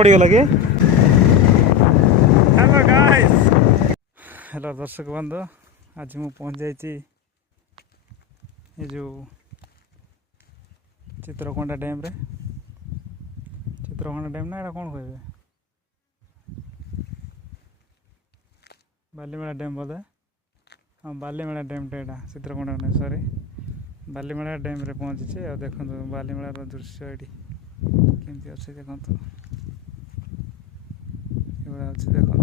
पड़गला कि hello guys hello दर्शक बंधु आज मु पहुँच जाइए ये जो चित्रकोंडा डैम रे चित्रकोंडा डैम ना एटा कौन कहे बालीमेला डैम बोधे हाँ बालीमेला डैम टेटा चित्रकोंडा नहीं सॉरी बालीमेला डैम रे पहुँची आ देखो बालीमेला दृश्य ये केमती अच्छे देखो ये अच्छे देखो